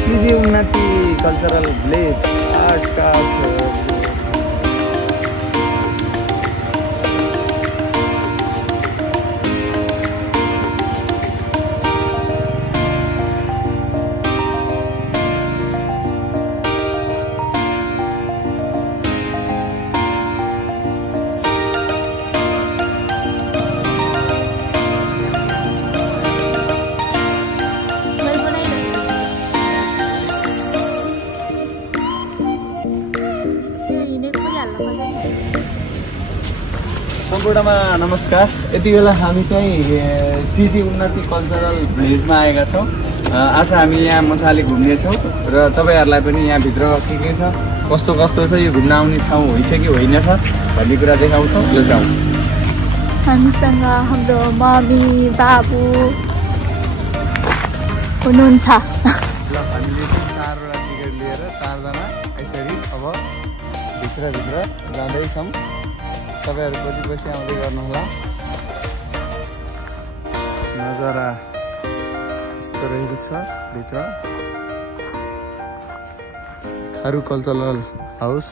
सिजी उन्नति cultural village art craft सम्पूर्णमा नमस्कार। यति बेला हामी चाहिँ सिजी उन्नति कल्चरल भिलेजमा आएका छौँ। आज हामी यहाँ मजाले घुम्नेछौँ र तपाईहरुलाई पनि यहाँ भित्र के छ कस्तो कस्तो छ यो घुम्न आउने ठाउँ होइन कि होइन छ भन्ने कुरा देखाउँछौँ। ल जाउँ। हामीसँग हाम्रो मम्मी बाबु हुनुहुन्छ। ल हामीले चाहिँ 4 वटा टिकट लिएर 4 जना यसरी अब भित्र जाँदैछौँ। तपाईहरु पछि आउँदै गर्नुहोला। नजारा यस्तो रहेको छ भित्र। थारू कल्चरल हाउस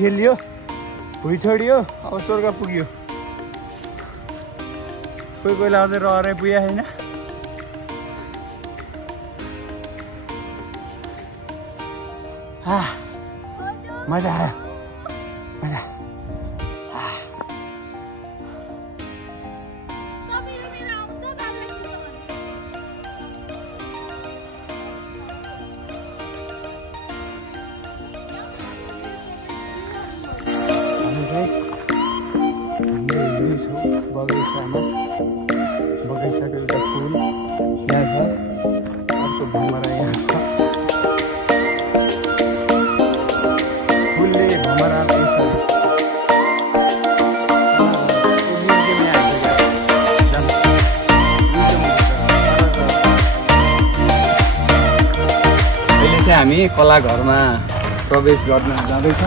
खेलियो भुइँ छोडियो अब स्वर्ग पुग्यो कोही कोहीलाई अझै रहरै पुगे होइन मजा आयो मजा बगैँचामा बगैँचाको एउटा फुल यहाँ छ अर्को भमरा यहाँ छ फुलले भमरा अहिले चाहिँ हामी कला घरमा प्रवेश गर्न जाँदैछ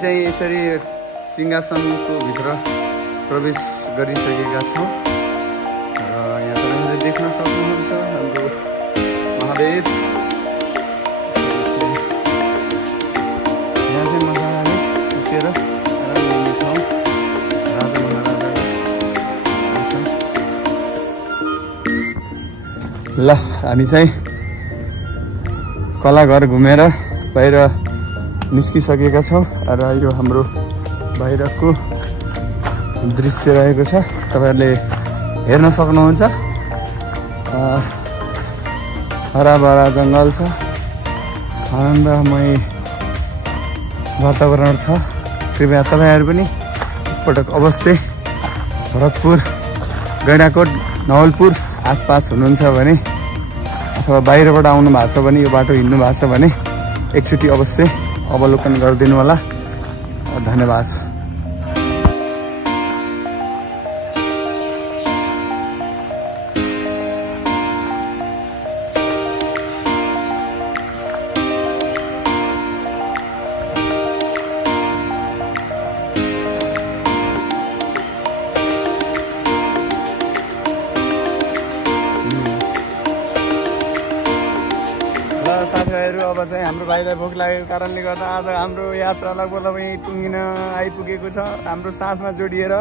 चाहिँ यसरी सिंहासनको भित्र प्रवेश गरिसकेका छौँ र यहाँ तपाईँहरूले देख्न सक्नुहुन्छ हाम्रो महादेव यहाँ चाहिँ मजाले सुतेर आरामले ठाउँ राजा महाराजा ल हामी चाहिँ कलाघर घुमेर बाहिर निस्किसकेका छौँ र यो हाम्रो बाहिरको दृश्य रहेको छ तपाईहरुले हेर्न सक्नुहुन्छ हराभरा जङ्गल छ आनन्दमय वातावरण छ कृपया तपाईहरु पनि एकपटक अवश्य भरतपुर गैंडाकोट नवलपुर आसपास हुनुहुन्छ भने अथवा बाहिरबाट आउनु भएको छ भने यो बाटो हिँड्नु भएको छ भने एकचोटि अवश्य अवलोकन गरिदिनु होला धन्यवाद साथीभाइहरु अब चाहिँ हाम्रो भाइलाई भोक लागेको कारणले गर्दा आज हाम्रो यात्रा लगभग यही टुङ्गिन आइपुगेको छ हाम्रो साथमा जोडिएर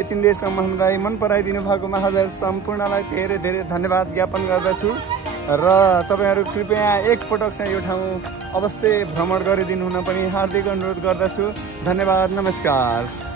यति बेरसम्म हामीलाई मन पराइदिनु भएकोमा हजुर सम्पूर्णलाई धेरै धेरै धन्यवाद ज्ञापन गर्दछु र तपाईहरु कृपया एकपटक चाहिँ यो ठाउँ अवश्य भ्रमण गरिदिनु हुन पनि हार्दिक अनुरोध गर्दछु धन्यवाद नमस्कार।